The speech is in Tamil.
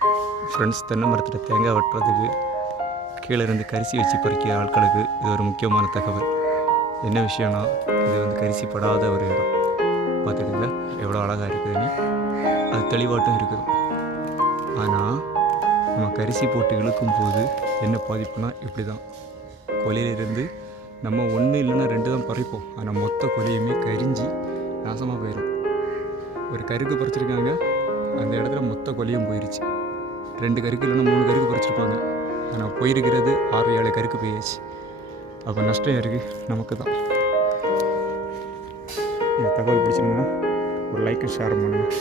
ஃப்ரெண்ட்ஸ், தென்னை மரத்தில் தேங்காய் வெட்டுறதுக்கு கீழே இருந்து கரிசி வச்சு பறிக்கிற ஆட்களுக்கு இது ஒரு முக்கியமான தகவல். என்ன விஷயம்னா, இது கரிசி படாத ஒரு இடம். பார்த்துடுங்க எவ்வளோ அழகாக இருக்குதுன்னு. அது தெளிவாட்டும் இருக்குது. ஆனால் நம்ம கரிசி போட்டு இழுக்கும்போது என்ன பாதிப்புனா இப்படி தான். கொலையிலிருந்து நம்ம ஒன்று இல்லைன்னா 2 தான் பறிப்போம். ஆனால் மொத்த கொலையுமே கரிஞ்சி நாசமாக போயிடும். ஒரு கருக்கு பறிச்சிருக்காங்க, அந்த இடத்துல மொத்த கொலையும் போயிடுச்சு. 2 கருக்கு இல்லைன்னா 3 கருக்கு பறிச்சிருப்பாங்க, ஆனால் போயிருக்கிறது 6-7 கருக்கு போயிடுச்சு. அப்போ நஷ்டம் இருக்குது நமக்கு தான். இந்த தகவல் பிடிச்சிருந்தா ஒரு லைக்கு ஷேர் பண்ணுங்கள்.